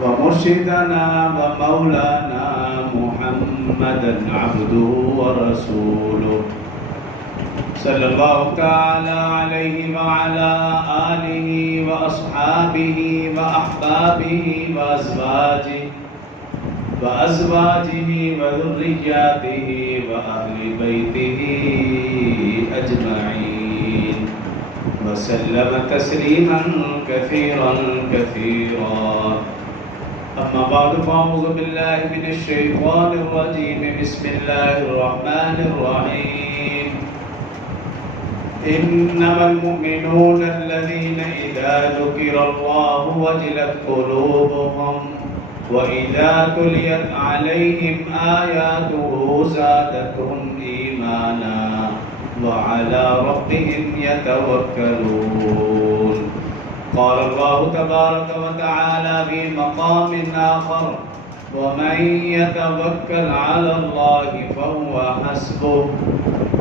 ومرشدنا ومولانا محمدا عبده ورسوله صلى الله تعالى عليه وعلى آله وأصحابه وأحبابه وأزواجه وذرياته وأهل بيته أجمعين وسلم تسليما كثيرا كثيرا. أما بعد فأعوذ بالله من الشيطان الرجيم. بسم الله الرحمن الرحيم. إنما المؤمنون الذين إذا ذكر الله وجلت قلوبهم وإذا تليت عليهم آياته زادتهم إيمانا وعلى ربهم يتوكلون. قال الله تبارك وتعالى في مقام آخر: ومن يتوكل على الله فهو حسبه.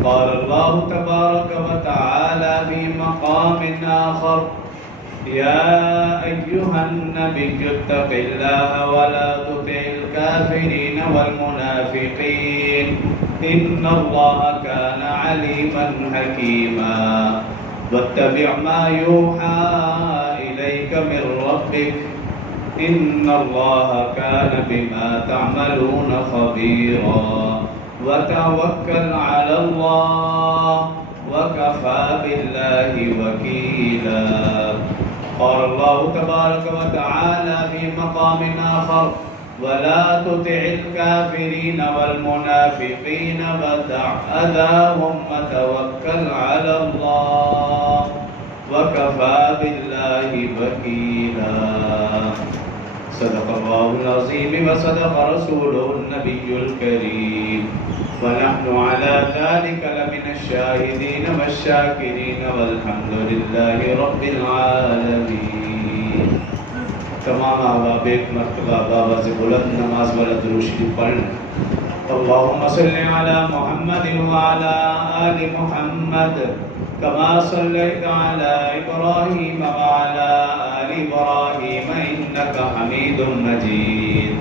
قال الله تبارك وتعالى في مقام آخر: يا أيها النبي اتق الله ولا تطع الكافرين والمنافقين إن الله كان عليما حكيما. واتبع ما يوحى إليك من ربك إن الله كان بما تعملون خبيرا. وتوكل على الله وكفى بالله وكيلا. قال الله تبارك وتعالى في مقام آخر: ولا تطع الكافرين والمنافقين ودع أذاهم وتوكل على الله وكفى بالله وكيلا. صدق الله العظيم وصدق رسوله النبي الكريم. ونحن على ذلك لمن الشاهدين والشاكرين والحمد لله رب العالمين. تمام احباب ایک مرتبہ بابا سے بلند نماز والا درود شریف پڑھیں. اللهم صل على محمد وعلى آل محمد كما صليت على إبراهيم وعلى آل إبراهيم إنك حميد مجيد.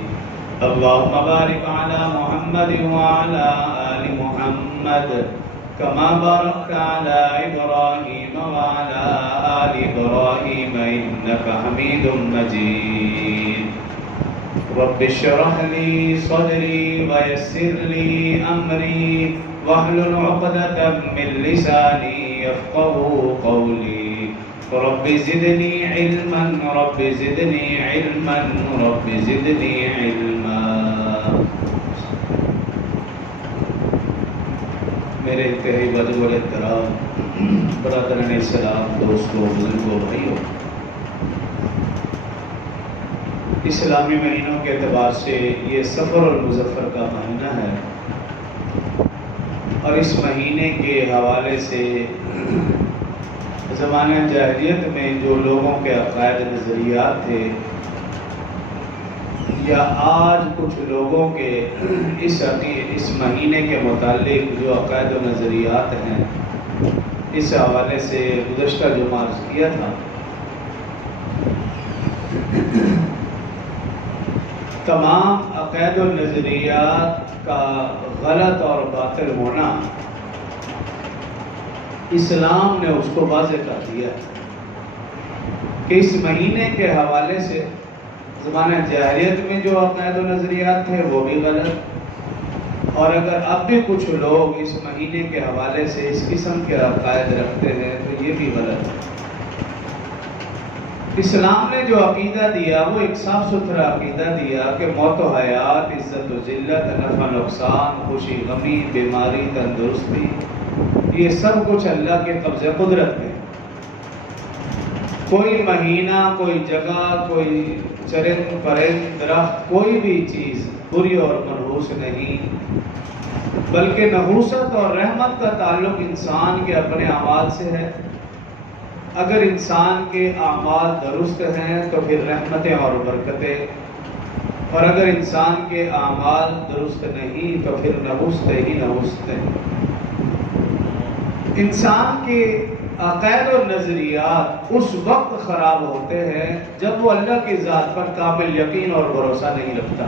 اللهم بارك على محمد وعلى آل محمد كما باركت على إبراهيم وعلى آل إبراهيم إنك حميد مجيد. رب اشرح لي صدري ويسر لي أمري واحلل عقدة من لساني يفقهوا قولي. رب زدني علما رب زدني علما رب زدني علما. میرے انتہائی بدو احترام برادران اسلام، دوستوں، بزرگوں، بھائیوں، اسلامی مہینوں کے اعتبار سے یہ سفر المظفر کا مہینہ ہے، اور اس مہینے کے حوالے سے زمانہ جاہلیت میں جو لوگوں کے عقائد نظریات تھے، یا آج کچھ لوگوں کے اس مہینے کے متعلق جو عقائد و نظریات ہیں، اس حوالے سے گزشتہ جمعہ عرض کیا تھا. تمام عقائد و نظریات کا غلط اور باطل ہونا اسلام نے اس کو واضح کر دیا کہ اس مہینے کے حوالے سے زمانہ جاہلیت میں جو عقائد و نظریات تھے وہ بھی غلط، اور اگر اب بھی کچھ لوگ اس مہینے کے حوالے سے اس قسم کے عقائد رکھتے ہیں تو یہ بھی غلط ہے. اسلام نے جو عقیدہ دیا وہ ایک صاف ستھرا عقیدہ دیا کہ موت و حیات، عزت و ذلت، نفع نقصان، خوشی غمی، بیماری، تندرستی، یہ سب کچھ اللہ کے قبضہ قدرت میں. کوئی مہینہ، کوئی جگہ، کوئی چرند پرند، درخت، کوئی بھی چیز بری اور منحوس نہیں، بلکہ نحوست اور رحمت کا تعلق انسان کے اپنے اعمال سے ہے. اگر انسان کے اعمال درست ہیں تو پھر رحمتیں اور برکتیں، اور اگر انسان کے اعمال درست نہیں تو پھر نحوست ہی نحوستیں. انسان کے عقائد و نظریات اس وقت خراب ہوتے ہیں جب وہ اللہ کی ذات پر کامل یقین اور بھروسہ نہیں رکھتا۔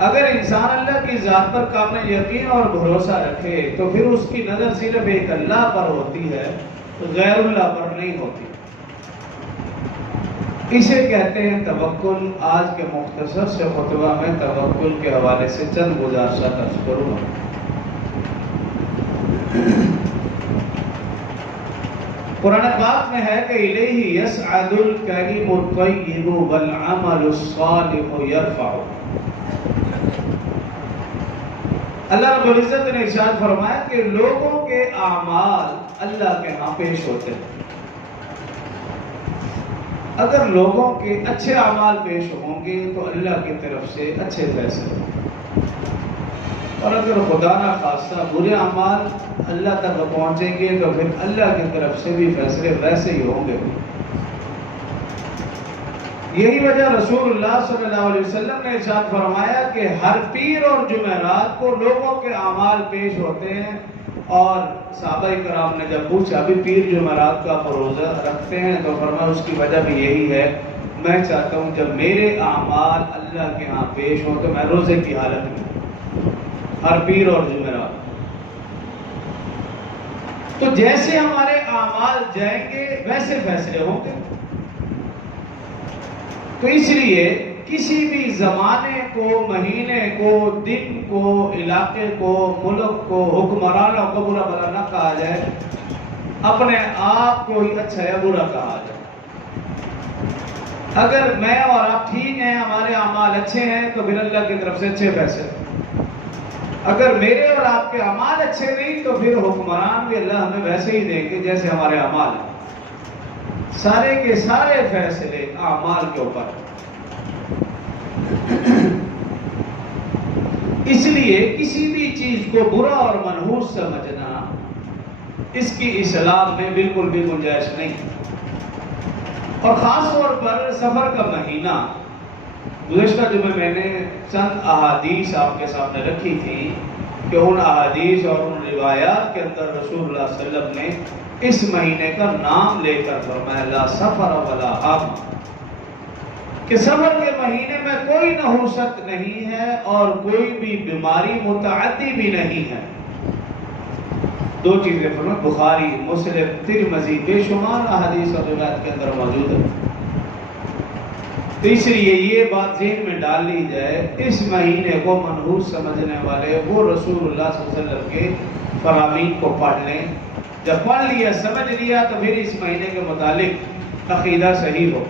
اگر انسان اللہ کی ذات پر کامل یقین اور بھروسہ رکھے تو پھر اس کی نظر صرف ایک اللہ پر ہوتی ہے، غیر اللہ پر نہیں ہوتی۔ اسے کہتے ہیں توکل۔ آج کے مختصر سے خطبہ میں توکل کے حوالے سے چند گزارشات عرض کروں گا۔ قرآن پاک میں ہے کہ الیہ یصعد الکلم الطیب والعمل الصالح یرفعہ۔ اللہ رب العزت نے ارشاد فرمایا کہ لوگوں کے اعمال اللہ کے ہاں پیش ہوتے ہیں۔ اگر لوگوں کے اچھے اعمال پیش ہوں گے تو اللہ کی طرف سے اچھے فیصلے، اور اگر خدا نہ خواستہ برے اعمال اللہ تک پہنچیں گے تو پھر اللہ کی طرف سے بھی فیصلے ویسے ہی ہوں گے۔ یہی وجہ رسول اللہ صلی اللہ علیہ وسلم نے ارشاد فرمایا کہ ہر پیر اور جمعرات کو لوگوں کے اعمال پیش ہوتے ہیں، اور صحابہ کرام نے جب پوچھا بھی پیر جمعرات کا روزہ رکھتے ہیں تو فرمایا اس کی وجہ بھی یہی ہے، میں چاہتا ہوں جب میرے اعمال اللہ کے ہاں پیش ہوں تو میں روزے کی حالت میں ہر پیر اور جمعرات۔ تو جیسے ہمارے اعمال جائیں گے ویسے فیصلے ہوں گے۔ تو اس لیے کسی بھی زمانے کو، مہینے کو، دن کو، علاقے کو، ملک کو، حکمرانوں کو برا بھلا نہ کہا جائے، اپنے آپ کو ہی اچھا یا برا کہا جائے۔ اگر میں اور آپ ٹھیک ہیں، ہمارے اعمال اچھے ہیں تو پھر اللہ کی طرف سے اچھے فیصلے۔ اگر میرے اور آپ کے اعمال اچھے نہیں تو پھر حکمران بھی اللہ ہمیں ویسے ہی دیں گے جیسے ہمارے اعمال ہیں۔ سارے کے سارے فیصلے اعمال کے اوپر۔ اس لیے کسی بھی چیز کو برا اور منحوس سمجھنا اس کی اصلاح میں بالکل بھی گنجائش نہیں، اور خاص طور پر سفر کا مہینہ۔ گزشتہ جمعے میں نے چند احادیث آپ کے سامنے رکھی تھی کہ ان احادیث اور ان روایات کے اندر رسول اللہ صلی اللہ علیہ وسلم نے اس مہینے کا نام لے کر فرمایا لا سفر ولا حم، کہ سفر کے مہینے میں کوئی نحوست نہیں ہے اور کوئی بھی بیماری متعدی بھی نہیں ہے۔ دو چیزیں فرمایا، بخاری، مسلم، ترمذی، بے شمار احادیث اور روایات کے اندر موجود ہے۔ تو اس لیے یہ بات ذہن میں ڈال لی جائے، اس مہینے کو منحوس سمجھنے والے وہ رسول اللہ صلی اللہ علیہ وسلم کے فرامین کو پڑھ لیں۔ جب پڑھ لیا، سمجھ لیا تو پھر اس مہینے کے متعلق عقیدہ صحیح ہو۔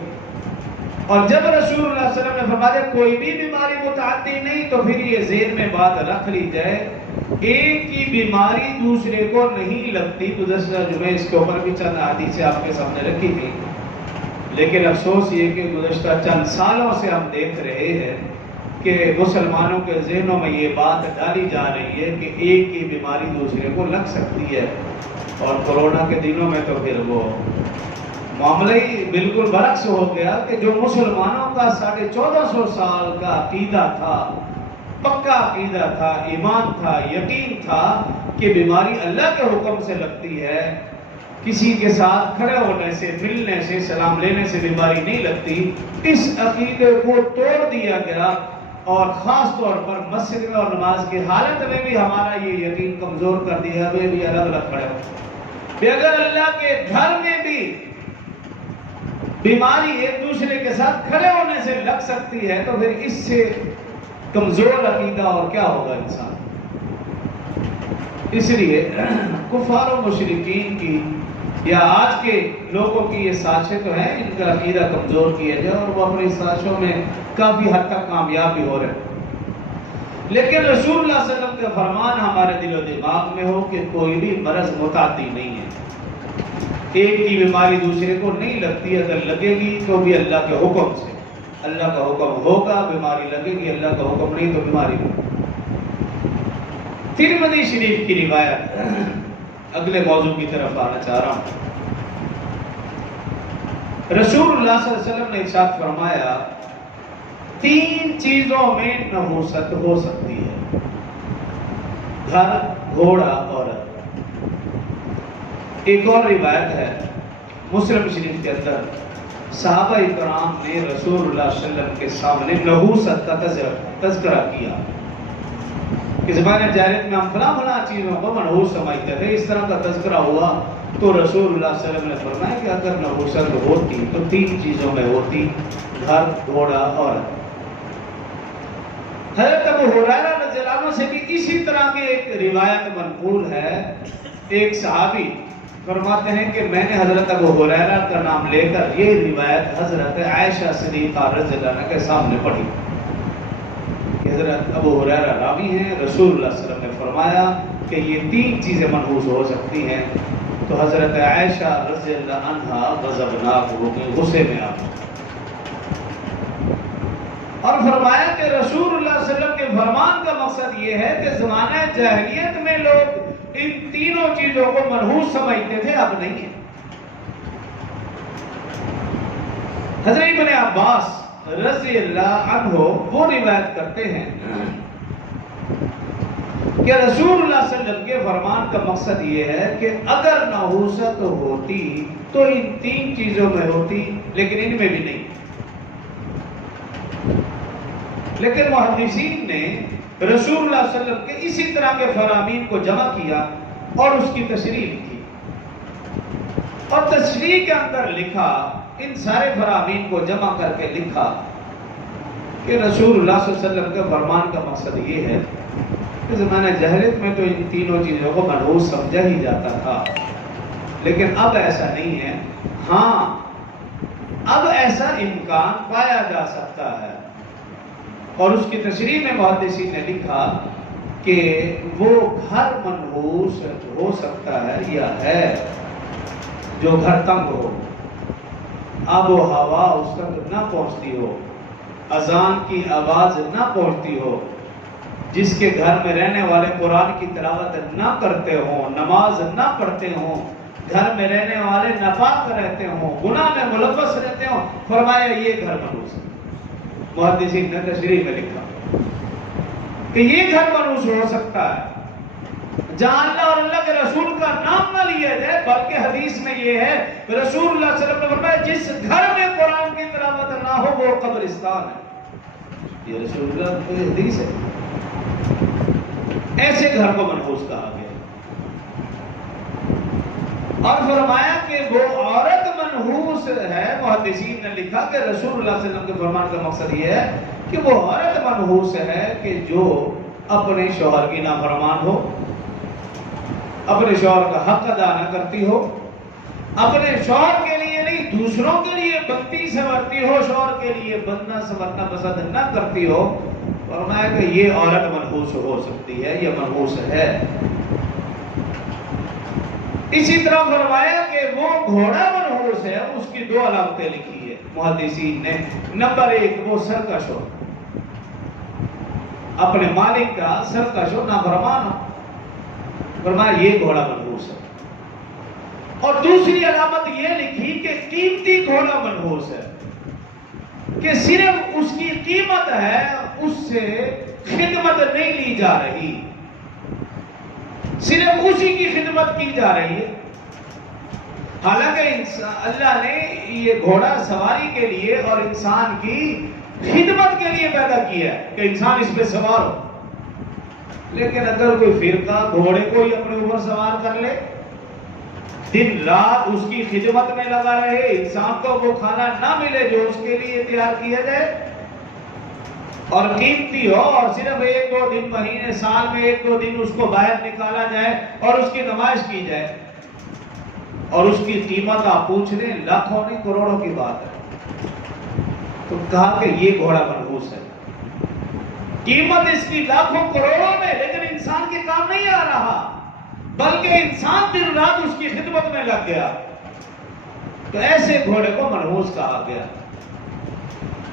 اور جب رسول اللہ صلی اللہ علیہ وسلم نے فرمایا کوئی بھی بیماری متعدی نہیں تو پھر یہ ذہن میں بات رکھ لی جائے، ایک کی بیماری دوسرے کو نہیں لگتی۔ گزشتہ جمعے اس کے اوپر بھی چند حدیثیں آپ کے سامنے رکھی تھی، لیکن افسوس یہ کہ گزشتہ چند سالوں سے ہم دیکھ رہے ہیں کہ مسلمانوں کے ذہنوں میں یہ بات ڈالی جا رہی ہے کہ ایک کی بیماری دوسرے کو لگ سکتی ہے، اور کورونا کے دنوں میں تو پھر وہ معاملہ ہی بالکل برعکس ہو گیا کہ جو مسلمانوں کا 1450 سال کا عقیدہ تھا، پکا عقیدہ تھا، ایمان تھا، یقین تھا کہ بیماری اللہ کے حکم سے لگتی ہے، کسی کے ساتھ کھڑے ہونے سے، ملنے سے، سلام لینے سے بیماری نہیں لگتی، اس عقیدے کو توڑ دیا گیا، اور خاص طور پر مسجد میں اور نماز کی حالت میں بھی ہمارا یہ یقین کمزور کر دیا ہے۔ بھی الگ الگ کھڑے ہو، اگر اللہ کے گھر میں بھی بیماری ایک دوسرے کے ساتھ کھڑے ہونے سے لگ سکتی ہے تو پھر اس سے کمزور عقیدہ اور کیا ہوگا انسان۔ اس لیے کفار و مشرکین کی یا آج کے لوگوں کی یہ سازشیں تو ہیں ان کا عقیدہ کمزور کیا جائے، اور وہ اپنی سازشوں میں کافی حد تک کامیاب بھی ہو رہے ہیں۔ لیکن رسول اللہ صلی اللہ علیہ وسلم کا فرمان ہمارے دل و دماغ میں ہو کہ کوئی بھی مرض متعدی نہیں ہے، ایک کی بیماری دوسرے کو نہیں لگتی، اگر لگے گی تو بھی اللہ کے حکم سے، اللہ کا حکم ہوگا بیماری لگے گی، اللہ کا حکم نہیں تو بیماری نہیں۔ ترمذی شریف کی روایت، اگلے موضوع کی طرف آنا چاہ رہا ہوں۔ رسول اللہ صلی اللہ علیہ وسلم نے ارشاد فرمایا 3 چیزوں میں نحوست ہو سکتی ہے، گھر، گھوڑا، عورت۔ ایک اور روایت ہے مسلم شریف کے اندر، صحابہ کرام نے رسول اللہ صلی اللہ علیہ وسلم کے سامنے نحوست کا تذکرہ کیا کہ زبان جاہلیت میں ہم فلاں چیزوں کو منحوس سمجھتے تھے، اس طرح کا تذکرہ ہوا تو رسول اللہ صلی اللہ علیہ وسلم نے فرمایا کہ اگر نحوست ہوتی تو 3 چیزوں میں ہوتی، گھر، گھوڑا، عورت۔ حضرت ابو ہریرہ رضی اللہ عنہ سے بھی اسی طرح کی ایک روایت منقول ہے۔ ایک صحابی فرماتے ہیں کہ میں نے حضرت ابو ہریرہ کا نام لے کر یہ روایت حضرت عائشہ صدیقہ رضی اللہ عنہ کے سامنے پڑھی کہ حضرت ابو ہریرہ راوی ہیں، رسول اللہ صلی اللہ علیہ وسلم نے فرمایا کہ یہ 3 چیزیں منحوس ہو سکتی ہیں، تو حضرت عائشہ رضی اللہ عنہ غضبناک ہو گئی، غصے میں آ گئی اور فرمایا کہ رسول اللہ صلی اللہ علیہ وسلم کے فرمان کا مقصد یہ ہے کہ زمانہ جاہلیت میں لوگ ان تینوں چیزوں کو منحوس سمجھتے تھے، اب نہیں ہے۔ حضرت ابن عباس رضی اللہ عنہ وہ روایت کرتے ہیں کہ رسول اللہ صلی اللہ علیہ وسلم کے فرمان کا مقصد یہ ہے کہ اگر نحوست ہوتی تو ان 3 چیزوں میں ہوتی، لیکن ان میں بھی نہیں۔ لیکن محدثین نے رسول اللہ صلی اللہ علیہ وسلم کے اسی طرح کے فرامین کو جمع کیا اور اس کی تشریح لکھی، اور تشریح کے اندر لکھا، ان سارے فرامین کو جمع کر کے لکھا کہ رسول اللہ صلی اللہ علیہ وسلم کے فرمان کا مقصد یہ ہے کہ زمانہ جاہلیت میں تو ان تینوں چیزوں کو منحوس سمجھا ہی جاتا تھا، لیکن اب ایسا نہیں ہے۔ ہاں، اب ایسا امکان پایا جا سکتا ہے، اور اس کی تشریح میں محدثین نے لکھا کہ وہ گھر منحوس ہو سکتا ہے یا ہے جو گھر تنگ ہو، آب و ہوا اس تک نہ پہنچتی ہو، اذان کی آواز نہ پہنچتی ہو، جس کے گھر میں رہنے والے قرآن کی تلاوت نہ کرتے ہوں، نماز نہ پڑھتے ہوں، گھر میں رہنے والے ناپاک رہتے ہوں، گناہ میں ملوث رہتے ہوں، فرمایا یہ گھر منحوس ہے۔ محدثین نے تشریح میں لکھا کہ یہ گھر منحوس ہو سکتا ہے جہاں اللہ اور اللہ کے رسول کا نام نہ لیا جائے، بلکہ حدیث میں یہ ہے رسول اللہ صلی اللہ علیہ وسلم نے فرمایا جس گھر میں قرآن کی تلاوت نہ ہو وہ قبرستان ہے۔ یہ رسول اللہ کی حدیث ہے۔ ایسے گھر کو منحوس کہا گیا، اور فرمایا کہ وہ عورت منحوس ہے۔ محدثین نے لکھا کہ رسول اللہ صلی اللہ علیہ وسلم کے فرمان کا مقصد یہ ہے کہ وہ عورت منحوس ہے کہ جو اپنے شوہر کی نافرمان ہو، اپنے شوہر کا حق ادا نہ کرتی ہو، اپنے شوہر کے لیے نہیں دوسروں کے لیے بنتی سنورتی ہو، شوہر کے لیے بننا سنورنا پسند نہ کرتی ہو۔ فرمایا کہ یہ عورت منحوس ہو سکتی ہے، یہ منحوس ہے۔ اسی طرح فرمایا کہ وہ گھوڑا منحوس ہے، اس کی 2 علامتیں لکھی ہے محدثین نے۔ نمبر 1 وہ سرکش ہو، اپنے مالک کا سرکش ہو، نافرمان ہو، فرمایا یہ گھوڑا منحوس ہے۔ اور دوسری علامت یہ لکھی کہ قیمتی گھوڑا منحوس ہے، کہ صرف اس کی قیمت ہے، اس سے خدمت نہیں لی جا رہی، صرف اسی کی خدمت کی جا رہی ہے۔ حالانکہ اللہ نے یہ گھوڑا سواری کے لیے اور انسان کی خدمت کے لیے پیدا کیا ہے کہ انسان اس پہ سوار ہو، لیکن اگر کوئی فرقہ گھوڑے کو ہی اپنے اوپر سوار کر لے، دن رات اس کی خدمت میں لگا رہے، انسان کو وہ کھانا نہ ملے جو اس کے لیے تیار کیا جائے، اور قیمتی ہو، اور صرف 1-2 دن مہینے سال میں 1-2 دن اس کو باہر نکالا جائے اور اس کی نمائش کی جائے، اور اس کی قیمت آپ پوچھ لیں لاکھوں نہیں کروڑوں کی بات ہے، تو کہا کہ یہ گھوڑا منحوس ہے، قیمت اس کی لاکھوں کروڑوں میں، لیکن انسان کے کام نہیں آ رہا، بلکہ انسان دن رات اس کی خدمت میں لگ گیا، تو ایسے گھوڑے کو منحوس کہا گیا۔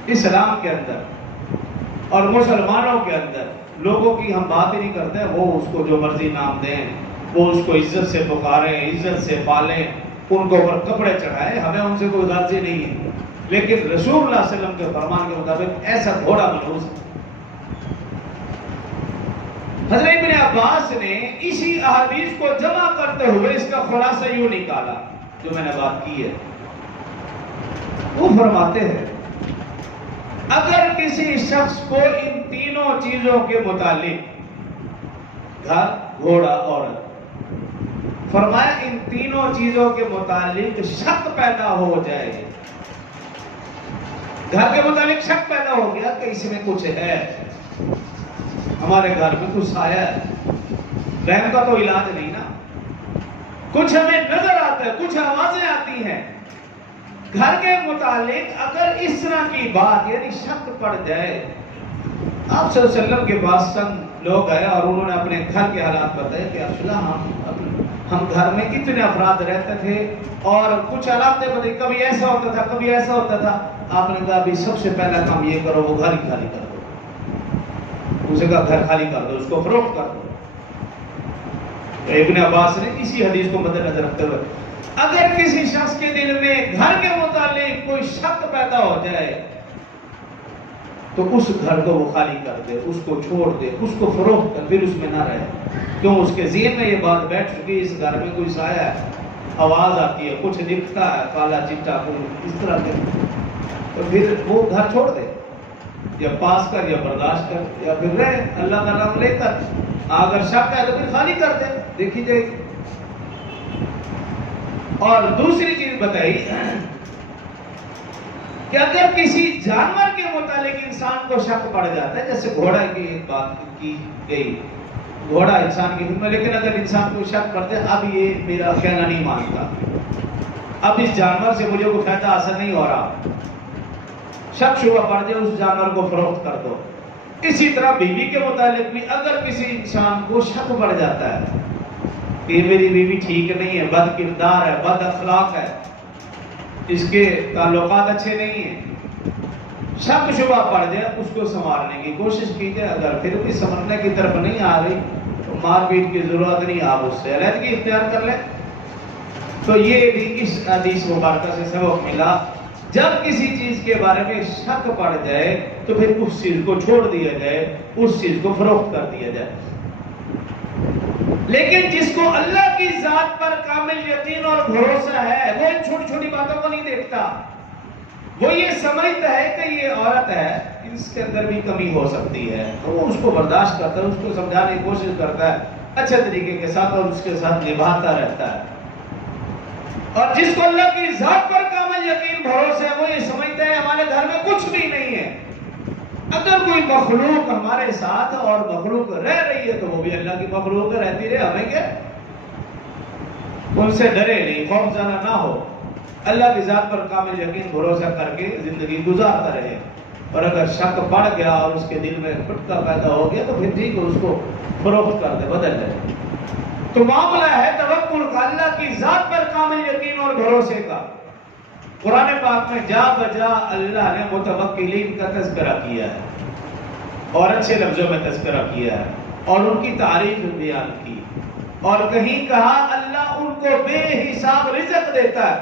اسلام کے اندر اور مسلمانوں کے اندر لوگوں کی ہم بات ہی نہیں کرتے، وہ اس کو جو مرضی نام دیں، وہ اس کو عزت سے پکاریں، عزت سے پالیں، ان کو اوپر کپڑے چڑھائیں، ہمیں ان سے کوئی غرض نہیں ہے، لیکن رسول اللہ صلی اللہ علیہ وسلم کے فرمان کے مطابق ایسا گھوڑا منحوس ہے۔ حضرت ابن عباس نے اسی احادیث کو جمع کرتے ہوئے اس کا خلاصہ یوں نکالا جو میں نے بات کی ہے. وہ فرماتے ہیں اگر کسی شخص کو ان تینوں چیزوں کے متعلق، گھر، گھوڑا، عورت، فرمایا ان تینوں چیزوں کے متعلق شک پیدا ہو جائے، گھر کے متعلق شک پیدا ہو گیا کہ اس میں کچھ ہے، ہمارے گھر میں کچھ آیا ہے، رحم کا تو علاج نہیں نا، کچھ ہمیں نظر آتا ہے، کچھ آوازیں آتی ہیں، گھر کے متعلق اگر اس طرح کی بات یعنی شک پڑ جائے. آپ صلی اللہ علیہ وسلم کے پاس چند لوگ آئے اور انہوں نے اپنے گھر کے حالات بتائے کہ رسول اللہ ہم گھر میں کتنے افراد رہتے تھے اور کچھ علامتیں بتائی، کبھی ایسا ہوتا تھا، کبھی ایسا ہوتا تھا. آپ نے کہا ابھی سب سے پہلا کام یہ کرو، وہ گھر ہی خالی کر دو. اسے کہا گھر خالی کر دو، اس کو فروخت کر دو. تو ابن عباس نے اسی حدیث کو مد نظر رکھتے ہوئے اگر کسی شخص کے دل میں گھر کے متعلق کوئی شک پیدا ہو جائے تو اس گھر کو وہ خالی کر دے، اس کو چھوڑ دے، اس کو فروخت کر، پھر اس میں نہ رہے. کیوں؟ اس کے ذہن میں یہ بات بیٹھ چکی اس گھر میں کوئی سایہ ہے، آواز آتی ہے، کچھ دکھتا ہے، کالا چٹا کوئی اس طرح کے، تو پھر وہ گھر چھوڑ دے، یا پاس کر، یا برداشت کر، یا پھر رہے اللہ کا نام لے کر. اگر شک ہے تو پھر خالی کر دے، دیکھی جائے گی. اور دوسری چیز بتائی کہ اگر کسی جانور کے متعلق انسان کو شک پڑ جاتا ہے، جیسے گھوڑا کی بات کی گئی، گھوڑا انسان کی خدمت، لیکن اگر انسان کو شک پڑتا ہے اب یہ میرا کہنا نہیں مانتا، اب اس جانور سے مجھے کوئی فائدہ حاصل نہیں ہو رہا، شک شبہ پڑ جائے، اس جانور کو فروخت کر دو. اسی طرح بیوی کے متعلق بھی اگر کسی انسان کو شک پڑ جاتا ہے کہ یہ میری بیوی ٹھیک نہیں ہے، بد کردار ہے، بد اخلاق ہے، اس کے تعلقات اچھے نہیں ہیں، شک شبہ پڑ جائے، اس کو سنوارنے کی کوشش کی جائے. اگر پھر بھی سنورنے کی طرف نہیں آ رہی تو مار پیٹ کی ضرورت نہیں، آپ اس سے علیحدگی اختیار کر لیں. تو یہ بھی اس حدیث مبارکہ سے سبق ملا، جب کسی چیز کے بارے میں شک پڑ جائے تو پھر اس چیز کو چھوڑ دیا جائے، اس چیز کو فروخت کر دیا جائے. لیکن جس کو اللہ کی ذات پر کامل یقین اور بھروسہ ہے وہ ان چھوٹی چھوٹی باتوں کو نہیں دیکھتا، وہ یہ سمجھتا ہے کہ یہ عورت ہے، اس کے اندر بھی کمی ہو سکتی ہے، تو وہ اس کو برداشت کرتا ہے، اس کو سمجھانے کی کوشش کرتا ہے اچھے طریقے کے ساتھ اور اس کے ساتھ نبھاتا رہتا ہے. اور جس کو اللہ کی ذات پر کامل یقین بھروسہ ہے وہ یہ سمجھتا ہے ہمارے گھر میں کچھ بھی نہیں ہے. اگر کوئی مخلوق ہمارے ساتھ اور مخلوق رہ رہی ہے تو وہ بھی اللہ کی مخلوق رہتی رہے، ہمیں کیا، ان سے ڈرے نہیں، خوف زدہ نہ ہو، اللہ کی ذات پر کامل یقین بھروسہ کر کے زندگی گزارتا رہے. اور اگر شک پڑ گیا اور اس کے دل میں کھٹکا پیدا ہو گیا تو پھر ٹھیک ہے، اس کو فروخت کر دے، بدل دے. تو معاملہ ہے توکل کا، اللہ کی ذات پر کامل یقین اور بھروسے کا. قرآن پاک میں جا بجا اللہ نے متوکلین کا تذکرہ کیا ہے اور اچھے لفظوں میں تذکرہ کیا ہے اور ان کی تعریف بیان کی، اور کہیں کہا اللہ ان کو بے حساب رزق دیتا ہے.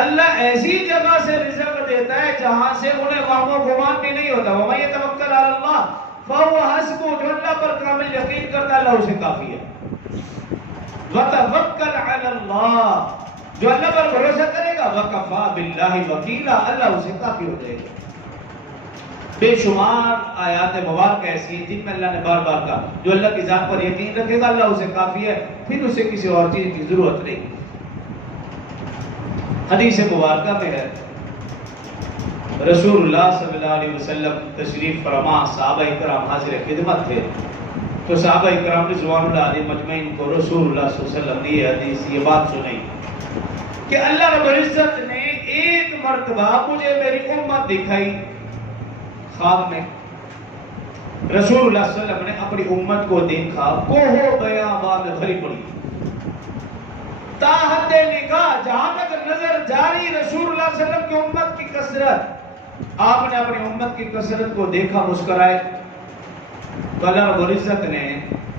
اللہ ایسی جگہ سے رزق دیتا ہے جہاں سے انہیں وہم و گمان بھی نہیں ہوتا. وَمَن يَتَوَکَّلْ عَلَى اللَّهِ فَهُوَ حَسْبُهُ، جو اللہ پر کامل یقین کرتا ہے اللہ اسے کافی ہے. وَتَوَکَّلْ عَلَى اللَّهِ، جو اللہ پر بھروسہ کرے گا وَكَفَى بِاللَّهِ وَكِيلًا، اللہ اسے کافی ہو جائے گا. بے شمار آیات مبارکہ ایسی ہیں جن میں اللہ نے بار بار کہا جو اللہ کی ذات پر یقین رکھے گا اللہ اسے کافی ہے، پھر اسے کسی اور چیز کی ضرورت نہیں. حدیث مبارکہ میں ہے رسول اللہ صلی اللہ علیہ وسلم تشریف فرما، صحابہ اکرام حاضر خدمت تھے، تو صحابہ اکرام رضوان اللہ علیہ مجمعین کو رسول اللہ صلی اللہ علیہ وسلم نے یہ حدیث، یہ بات سنائی کہ اللہ رب العزت نے ایک مرتبہ مجھے میری امت دکھائی خواب میں. رسول اللہ صلی اللہ علیہ وسلم نے اپنی امت کو دیکھا، کوہ بیاباں میں بھری پڑی، تا حد نگاہ جہاں تک نظر جاری رسول اللہ صلی اللہ علیہ وسلم کی امت کی کثرت. آپ نے اپنی امت کی کثرت کو دیکھا، مسکرائے. تو اللہ رب العزت نے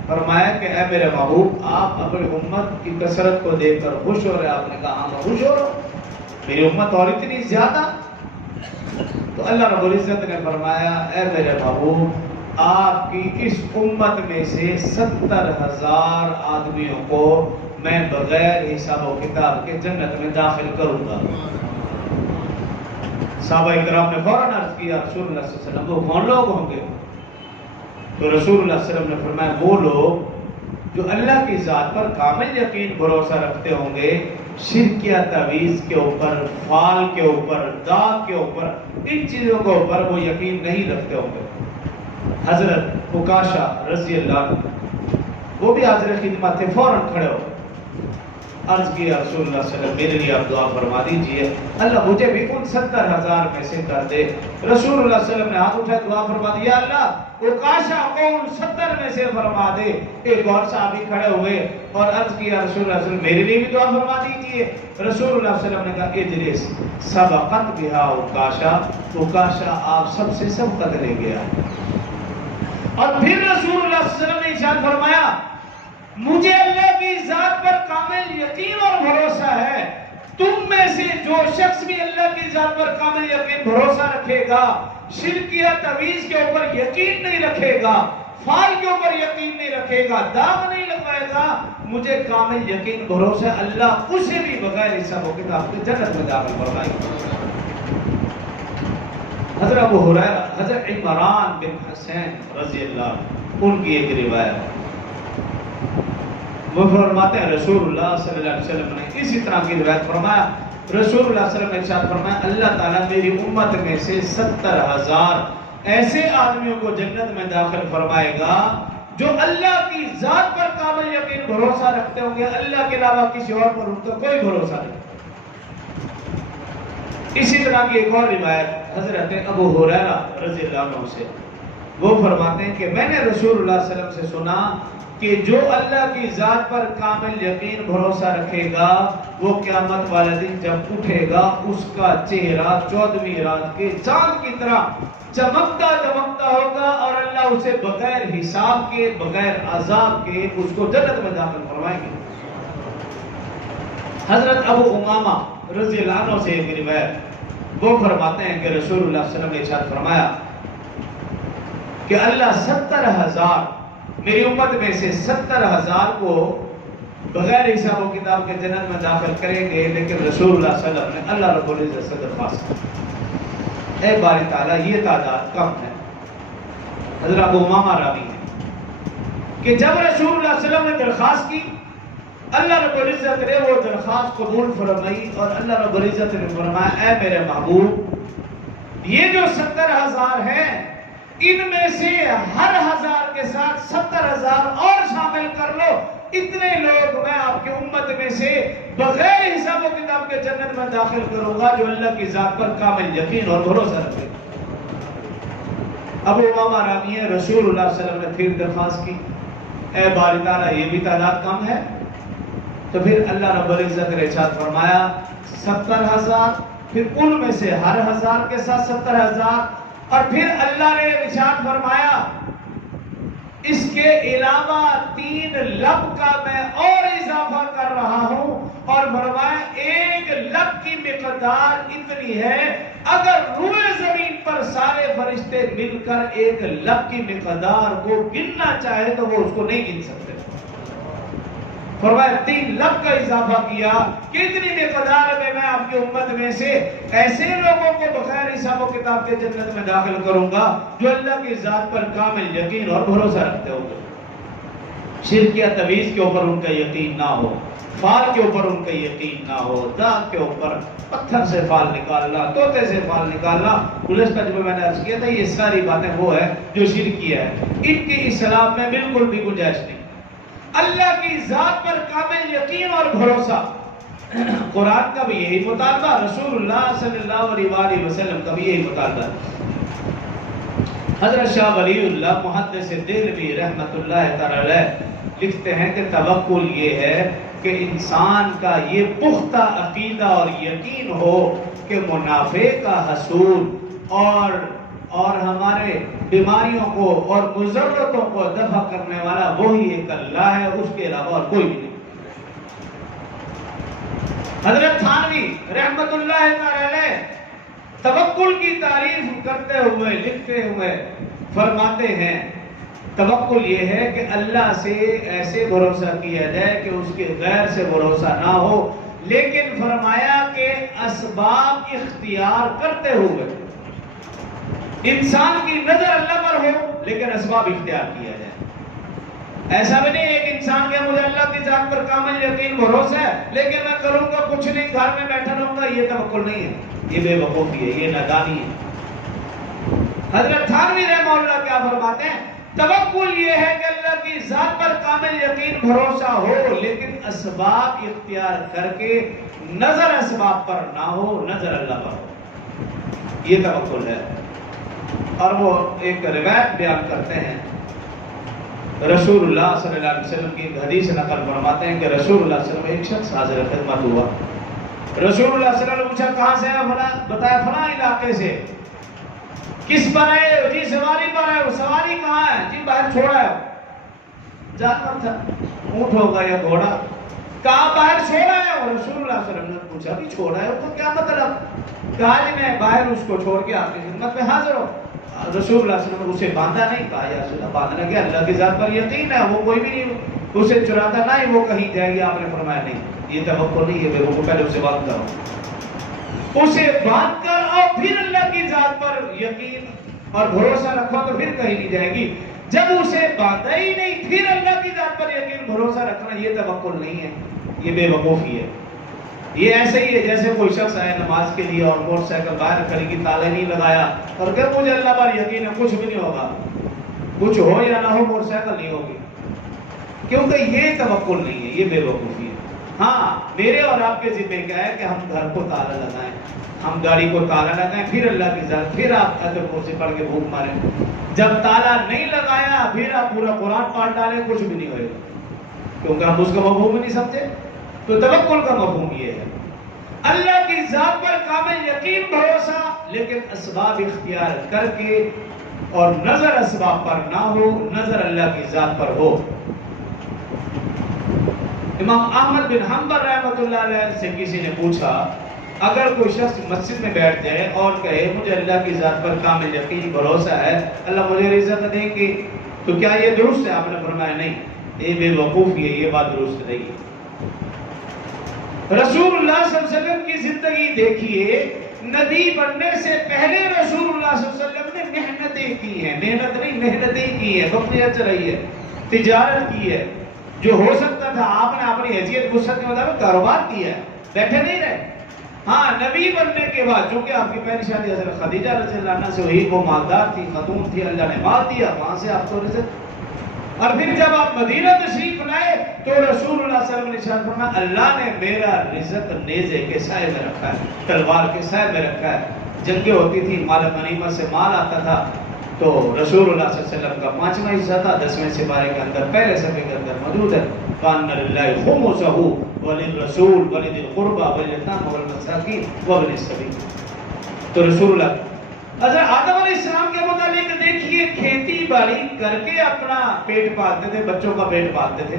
فرمایا کہ اے میرے محبوب آپ اپنی امت کی کثرت کو دیکھ کر خوش ہو رہے. آپ نے کہا ہاں میں خوش ہو رہا ہوں، میری امت اور اتنی زیادہ. تو اللہ رب العزت نے فرمایا اے میرے محبوب آپ کی اس امت میں سے 70,000 آدمیوں کو میں بغیر حساب و کتاب کے جنت میں داخل کروں گا۔ صحابہ کرام نے فوراً عرض کیا رسول اللہ صلی اللہ علیہ وسلم وہ کون لوگ ہوں گے؟ تو رسول اللہ صلی اللہ علیہ وسلم نے فرمایا وہ لوگ جو اللہ کی ذات پر کامل یقین بھروسہ رکھتے ہوں گے، شرک یا تعویذ کے اوپر، فال کے اوپر، داغ کے اوپر، ان چیزوں کے اوپر وہ یقین نہیں رکھتے ہوں گے۔ حضرت عکاشہ رضی اللہ عنہ وہ بھی حاضر خدمت تھے، فوراً کھڑے ہو عرض کیا رسول اللہ صلی اللہ علیہ وسلم میرے لیے آپ دعا فرما دیجئے، اللہ مجھے بھی ان 70,000 میں سے کر دے۔ رسول اللہ صلی اللہ علیہ وسلم نے ہاتھ اٹھائے دعا فرما دیا، اللہ عکاشہ کو ان 70 میں سے فرما دے۔ ایک اور صحابی کھڑے ہوئے اور عرض کیا رسول اللہ صلی اللہ علیہ وسلم میرے لیے بھی دعا فرما دیجئے۔ رسول اللہ صلی اللہ علیہ وسلم نے کہا اجلس سبقت بہا عکاشہ، عکاشہ آپ سب سے سبقت لے گیا۔ اور پھر رسول اللہ صلی اللہ علیہ وسلم نے ارشاد فرمایا مجھے اللہ کی ذات پر کامل یقین اور بھروسہ ہے، تم میں سے جو شخص بھی اللہ کی ذات پر کامل یقین بھروسہ رکھے گا، شرک یا تعویذ کے اوپر یقین نہیں رکھے گا، فال کے اوپر یقین نہیں رکھے گا، داغ نہیں لگوائے گا، مجھے کامل یقین بھروسہ ہے اللہ اسے بھی بغیر حساب و کتاب کے جنت میں داخل فرمائے گا۔ حضرت ابو ہریرہ، حضرت عمران بن حسین رضی اللہ عنہ ان کی ایک روایت وہ فرماتے ہیں رسول اللہ صلی اللہ علیہ وسلم نے اسی طرح کی روایت فرمایا، رسول اللہ صلی اللہ علیہ وسلم نے ارشاد فرمایا اللہ تعالیٰ میری امت میں سے 70,000 ایسے آدمیوں کو جنت میں داخل فرمائے گا جو اللہ کی ذات پر کامل یقین بھروسہ رکھتے ہوں گے، اللہ کے علاوہ کسی اور پر ان کا کوئی بھروسہ نہیں۔ اسی طرح کی ایک اور روایت حضرت ابو ہریرہ رضی اللہ عنہ سے وہ فرماتے ہیں کہ میں نے رسول اللہ صلی اللہ علیہ وسلم سے سنا کہ جو اللہ کی ذات پر کامل یقین بھروسہ رکھے گا وہ قیامت والے دن جب اٹھے گا اس کا چہرہ 14ویں رات کے چاند کی طرح چمکتا دمکتا ہوگا اور اللہ اسے بغیر حساب کے بغیر عذاب کے اس کو جنت میں داخل فرمائیں گے۔ حضرت ابو امامہ رضی اللہ عنہ سے ایک روایت وہ فرماتے ہیں کہ رسول اللہ صلی اللہ علیہ وسلم نے ارشاد فرمایا کہ اللہ 70,000 میری امت میں سے 70,000 کو بغیر حساب و کتاب کے جنت میں داخل کریں گے، لیکن رسول اللہ صلی اللہ علیہ وسلم نے اللہ رب العزت سے درخواست کی اے باری تعالیٰ یہ تعداد کم ہے۔ حضرت ابو امامہ راوی ہے کہ جب رسول اللہ صلی اللہ علیہ وسلم نے درخواست کی اللہ رب العزت نے وہ درخواست قبول فرمائی اور اللہ رب العزت نے فرمایا اے میرے محبوب یہ جو 70,000 ہیں ان میں سے ہر 1000 کے ساتھ 70,000 اور شامل کر لو، اتنے لوگ میں آپ کی امت میں سے بغیر حساب و کتاب کے جنت میں داخل کروں گا جو اللہ کی ذات پر کامل یقین اور بھروسہ رکھتے۔ ابو امامہ راوی ہے رسول اللہ صلی اللہ علیہ وسلم نے پھر درخواست کی اے باری تعالیٰ یہ بھی تعداد کم ہے، تو پھر اللہ رب العزت نے ارشاد فرمایا 70,000، پھر ان میں سے ہر 1000 کے ساتھ 70,000، اور پھر اللہ نے ارشاد فرمایا اس کے علاوہ 3 لب کا میں اور اضافہ کر رہا ہوں، اور فرمایا 1 لب کی مقدار اتنی ہے اگر روئے زمین پر سارے فرشتے مل کر 1 لب کی مقدار کو گننا چاہے تو وہ اس کو نہیں گن سکتے۔ فرمایا 3 لب کا اضافہ کیا کہ اتنی مقدار میں آپ کی امت میں سے ایسے لوگوں کو بغیر حساب و کتاب کے جنت میں داخل کروں گا جو اللہ کی ذات پر کامل یقین اور بھروسہ رکھتے ہوں گے، شرک یا تعویذ کے اوپر ان کا یقین نہ ہو، فال کے اوپر ان کا یقین نہ ہو، داغ کے اوپر پتھر سے فال نکالنا، طوطے سے فال نکالنا، گزشتہ جب میں نے عرض کیا تھا یہ ساری باتیں وہ ہے جو شرکیہ ہے، ان کی اسلام میں بالکل بھی گنجائش نہیں۔ اللہ کی ذات پر کامل یقین اور بھروسہ، قرآن کا بھی یہی مطالبہ، رسول اللہ صلی اللہ علیہ وسلم کا بھی یہی مطالبہ۔ حضرت شاہ ولی اللہ محدث دہلوی رحمت اللہ تعالی علیہ لکھتے ہیں کہ توکل یہ ہے کہ انسان کا یہ پختہ عقیدہ اور یقین ہو کہ منافع کا حصول اور ہمارے بیماریوں کو اور مضرتوں کو دفع کرنے والا وہی ایک اللہ ہے، اس کے علاوہ اور کوئی بھی نہیں۔ حضرت تھانوی رحمت اللہ تعالی علیہ توکل کی تعریف کرتے ہوئے لکھتے ہوئے فرماتے ہیں توکل یہ ہے کہ اللہ سے ایسے بھروسہ کیا جائے کہ اس کے غیر سے بھروسہ نہ ہو، لیکن فرمایا کہ اسباب اختیار کرتے ہوئے انسان کی نظر اللہ پر ہو لیکن اسباب اختیار کیا جائے۔ ایسا بھی نہیں ایک انسان کے مجھے اللہ کی ذات پر کامل یقین بھروسہ ہے لیکن میں کروں گا کچھ نہیں، گھر میں بیٹھا رہوں گا، یہ توکل نہیں ہے، یہ بے وقوفی ہے، یہ نادانی ہے۔ حضرت تھانوی رحمہ اللہ کیا فرماتے ہیں؟ توکل یہ ہے کہ اللہ کی ذات پر کامل یقین بھروسہ ہو لیکن اسباب اختیار کر کے نظر اسباب پر نہ ہو، نظر اللہ پر ہو، یہ توکل ہے۔ اور وہ ایک روایت بیان کرتے ہیں، رسول اللہ صلی اللہ علیہ وسلم کی حدیث نقل فرماتے ہیں کہ رسول اللہ صلی اللہ علیہ وسلم ایک شخص حاضر خدمت ہوا، رسول اللہ صلی اللہ علیہ وسلم پوچھا کہاں سے ہے؟ بتایا فلاں علاقے سے۔ کس پر ہے؟ جی سواری پر ہے۔ وہ سواری کہاں ہے؟ جی باہر چھوڑا ہے، جانور تھا، اونٹ ہوگا یا گھوڑا، کہاں باہر چھوڑا ہے؟ اور رسول اللہ صلی اللہ علیہ وسلم نے پوچھا بھی چھوڑا ہے تو کیا مطلب؟ کہا جی میں باہر اس کو چھوڑ کے آپ کی خدمت میں حاضر ہوں۔ رسول اللہ صلی اللہ علیہ وسلم نے اسے باندھا نہیں، کہا یا رسول اللہ باندھنا کیا، اللہ کی ذات پر یقین ہے، وہ کوئی بھی نہیں اسے چراتا نہ ہی وہ کہیں جائے گی۔ آپ نے فرمایا نہیں، یہ توکل نہیں ہے، وہ پہلے اسے باندھ کرو، اسے باندھ کر اور پھر اللہ کی ذات پر یقین اور بھروسہ رکھو تو پھر کہیں نہیں جائے گی۔ جب اسے باندھا ہی نہیں پھر اللہ کی ذات پر یقین بھروسہ رکھنا، یہ توکل نہیں ہے، یہ بے وقوفی ہے۔ یہ ایسے ہی ہے جیسے کوئی شخص آئے نماز کے لیے اور موٹر سائیکل باہر کھڑی کی، تالے نہیں لگایا اور کہ مجھے اللہ پر یقین ہے کچھ بھی نہیں ہوگا، کچھ ہو یا نہ ہو موٹر سائیکل نہیں ہوگی، کیونکہ یہ توکل نہیں ہے، یہ بے وقوفی ہے۔ ہاں میرے اور آپ کے ذمہ کیا ہے کہ ہم گھر کو تالا لگائیں، ہم گاڑی کو تالا لگائیں، پھر اللہ کی ذات، پھر آپ اجر کرسی پڑھ کے بھوک ماریں۔ جب تالا نہیں لگایا پھر آپ پورا قرآن پڑھ ڈالیں، کچھ بھی نہیں ہوئے گا، کیونکہ ہم اس کا مفہوم نہیں سمجھے۔ تو توکل کا مفہوم یہ ہے اللہ کی ذات پر کامل یقین بھروسہ لیکن اسباب اختیار کر کے، اور نظر اسباب پر نہ ہو، نظر اللہ کی ذات پر ہو۔ امام احمد بن حنبل رحمۃ اللہ علیہ سے کسی نے پوچھا اگر کوئی شخص مسجد میں بیٹھ جائے اور کہے مجھے اللہ کی ذات پر کامل یقین بھروسہ ہے، اللہ مجھے رزق دیں گے، تو کیا یہ درست ہے؟ آپ نے فرمایا نہیں، یہ بے وقوفی ہے، یہ بات درست نہیں ہے۔ رسول اللہ صلی اللہ علیہ وسلم کی زندگی دیکھیے، نبی بننے سے پہلے رسول اللہ صلی اللہ علیہ وسلم نے محنتیں کی ہیں، محنت نہیں محنتیں کی ہیں، بکریاں چرائی ہے، تجارت کی ہے، جو ہو سکتا تھا آپ نے اپنی حیثیت وسعت کے مطابق کاروبار کیا ہے، بیٹھے نہیں رہے۔ ہاں نبی بننے کے بعد چونکہ آپ کی پہلی شادی حضرت خدیجہ رضی اللہ عنہا سے ہوئی، وہ مالدار تھی، خاتون تھی، اللہ نے مال دیا، وہاں سے آپ کو رزق۔ اور پھر جب آپ مدینہ تشریف لائے تو رسول اللہ صلی اللہ علیہ وسلم نے فرمایا اللہ نے میرا رزق نیزے کے سائے میں رکھا ہے، تلوار کے سائے میں رکھا ہے۔ جنگیں ہوتی تھی، مال غنیمت سے مال آتا تھا، تو رسول اللہ صلی اللہ علیہ وسلم کا 5واں حصہ تھا 10ویں سپارے کے اندر، پہلے صفحے کے اندر موجود ہے، وَأَنَّ لِلَّهِ خُمُسَهُ وَلِلرَّسُولِ وَلِذِي الْقُرْبَى وَالْيَتَامَى وَالْمَسَاكِينِ وَابْنِ السَّبِيلِ۔ تو رسول اللہ حضرت آدم علیہ السلام کے متعلق دیکھیے، کھیتی باڑی کر کے اپنا پیٹ پالتے تھے، بچوں کا پیٹ پالتے تھے۔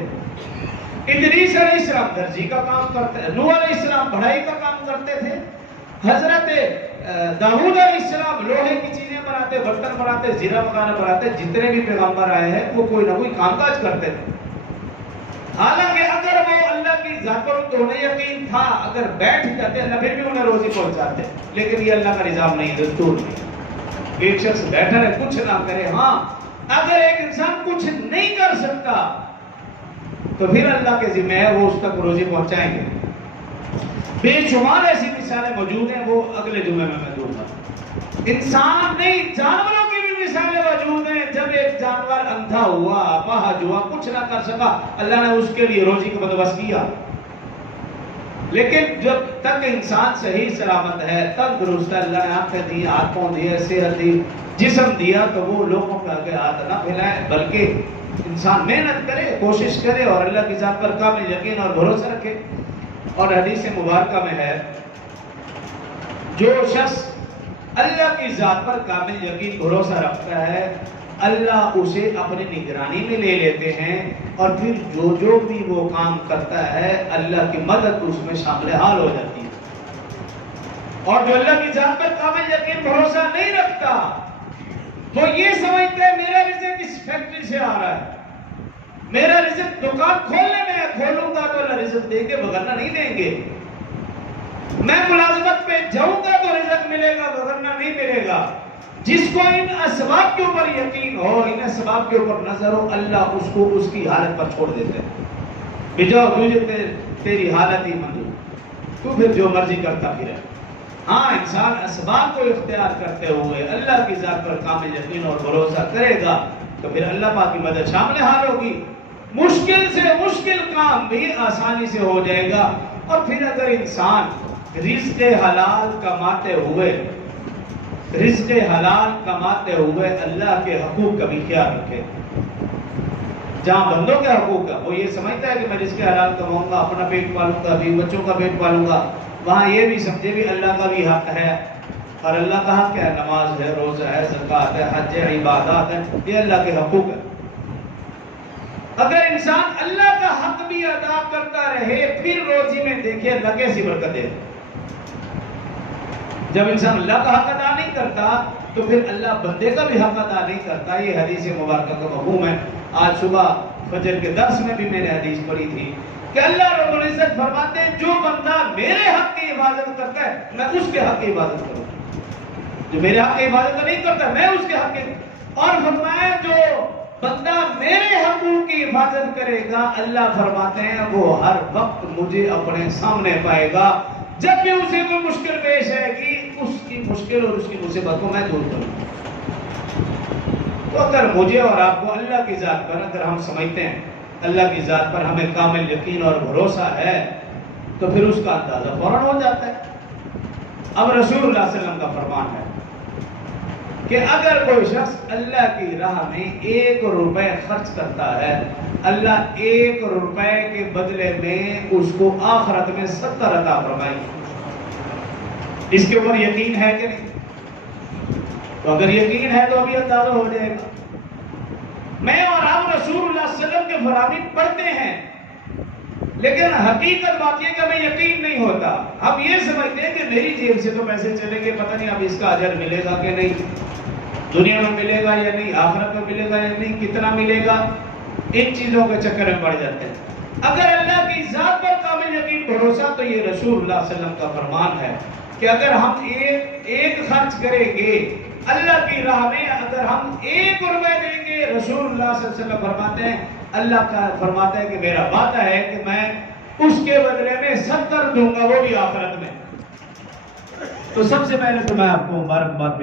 ادریس علیہ السلام درزی کا کام کرتے تھے، نوح علیہ السلام بڑھائی کا کام کرتے تھے، حضرت داؤد علیہ السلام لوہے کی چیزیں بناتے، برتن بناتے، زیرہ پکانا بناتے، جتنے بھی پیغمبر آئے ہیں وہ کوئی نہ کوئی کام کاج کرتے تھے۔ حالانکہ اگر وہ اللہ کی ذات پر تو انہیں یقین تھا، اگر بیٹھ جاتے اللہ پھر بھی انہیں روزی پہنچاتے، لیکن یہ اللہ کا نظام نہیں، دستور نہیں۔ ایک شخص بیٹھا رہے کچھ نہ کرے، ہاں اگر ایک انسان کچھ نہیں کر سکتا تو پھر اللہ کے ذمہ ہے وہ اس تک روزی پہنچائیں گے۔ بے شمار ایسی مثالیں موجود ہیں، وہ اگلے جمعے میں دوں گا۔ انسان نہیں جانوروں کی بھی مثالیں موجود ہیں، جب ایک جانور اندھا ہوا، اپاہج ہوا، کچھ نہ کر سکا، اللہ نے اس کے لیے روزی کا بندوبست کیا۔ لیکن جب تک انسان صحیح سلامت ہے، تندرست ہے، اللہ نے آنکھیں دی، ہاتھ پاؤں دیے، صحت دی، جسم دیا، تو وہ لوگوں کے آگے ہاتھ نہ پھیلائے، بلکہ انسان محنت کرے، کوشش کرے اور اللہ کی ذات پر کامل یقین اور بھروسہ رکھے۔ اور حدیث مبارکہ میں ہے جو شخص اللہ کی ذات پر کامل یقین بھروسہ رکھتا ہے، اللہ اسے اپنی نگرانی میں لے لیتے ہیں، اور پھر جو بھی وہ کام کرتا ہے اللہ کی مدد اس میں شامل حال ہو جاتی ہے۔ اور جو اللہ کی ذات پر کامل یقین بھروسہ نہیں رکھتا، وہ یہ سمجھتے ہیں میرا رزق اس فیکٹری سے آ رہا ہے، میرا رزق دکان کھولنے میں ہے، کھولوں گا تو اللہ رزق دیں گے ورنہ نہیں دیں گے، میں ملازمت پہ جاؤں گا تو رزق ملے گا ورنہ نہیں ملے گا۔ جس کو ان اسباب کے اوپر یقین ہو، ان اسباب کے اوپر نظر ہو، اللہ اس کو اس کی حالت پر چھوڑ دیتے ہیں، بجاؤ تجھے تیری حالت ہی منظور، تو پھر جو مرضی کرتا پھرے۔ ہاں انسان اسباب کو اختیار کرتے ہوئے اللہ کی ذات پر کامل یقین اور بھروسہ کرے گا تو پھر اللہ پاک کی مدد شامل حال ہوگی، مشکل سے مشکل کام بھی آسانی سے ہو جائے گا۔ اور پھر اگر انسان رزق حلال کماتے ہوئے اللہ کے حقوق کا بھی خیال رکھے، جہاں بندوں کے حقوق ہے وہ یہ سمجھتا ہے کہ میں رزق حلال کماؤں گا، اپنا پیٹ پالوں گا، بیوی بچوں کا پیٹ پالوں گا، وہاں یہ بھی سمجھے بھی اللہ کا بھی حق ہے، اور اللہ کا حق ہے، نماز ہے، روزہ ہے، زکوٰۃ ہے، حج ہے، عبادات ہے، یہ اللہ کے حقوق ہے۔ اگر انسان اللہ کا حق بھی ادا کرتا رہے پھر روزی میں دیکھے اللہ کیسی برکت ہے۔ جب انسان اللہ کا حق ادا نہیں کرتا تو پھر اللہ بندے کا بھی حق ادا نہیں کرتا۔ یہ حدیث مبارکہ کا مفہوم ہے۔ آج صبح فجر کے درس میں بھی میں نے حدیث پڑھی تھی کہ اللہ رب العزت فرماتے ہیں جو بندہ میرے حق کی عبادت کرتا ہے میں اس کے حق کی عبادت کروں، جو میرے حق کی عبادت نہیں کرتا میں اس کے حق کی، اور فرمایا جو بندہ میرے حقوق کی حفاظت کرے گا اللہ فرماتے ہیں وہ ہر وقت مجھے اپنے سامنے پائے گا، جب بھی اسے کوئی مشکل پیش آئے گی اس کی مشکل اور اس کی مصیبت کو میں دور کروں۔ تو اگر مجھے اور آپ کو اللہ کی ذات پر اگر ہم سمجھتے ہیں اللہ کی ذات پر ہمیں کامل یقین اور بھروسہ ہے تو پھر اس کا اندازہ فوراً ہو جاتا ہے۔ اب رسول اللہ صلی اللہ علیہ وسلم کا فرمان ہے کہ اگر کوئی شخص اللہ کی راہ میں 1 روپے خرچ کرتا ہے اللہ 1 روپے کے بدلے میں اس کو آخرت میں 70 عطا فرمائے۔ اس کے اوپر یقین ہے کہ نہیں؟ تو اگر یقین ہے تو ابھی اندازہ ہو جائے گا۔ میں اور آپ رسول اللہ صلی اللہ علیہ وسلم کے فرامین پڑھتے ہیں لیکن حقیقت بات یہ کہ ہمیں یقین نہیں ہوتا، ہم یہ سمجھتے ہیں کہ میری جیب سے تو پیسے چلیں گے، پتہ نہیں اب اس کا اجر ملے گا کہ نہیں، دنیا میں ملے گا یا نہیں، آخرت میں ملے گا یا نہیں، کتنا ملے گا، ان چیزوں کے چکر میں پڑ جاتے ہیں۔ اگر اللہ کی ذات پر کامل یقین بھروسہ تو یہ رسول اللہ صلی اللہ علیہ وسلم کا فرمان ہے کہ اگر ہم ایک خرچ کریں گے اللہ کی راہ میں، اگر ہم 1 روپے دیں گے رسول اللہ صلی اللہ علیہ وسلم فرماتے ہیں اللہ کا فرماتا ہے کہ میرا وعدہ ہے کہ میں اس کے بدلے میں 70 دوں گا، وہ بھی آخرت میں۔ تو سب سے پہلے تو میں آپ کو مبارکباد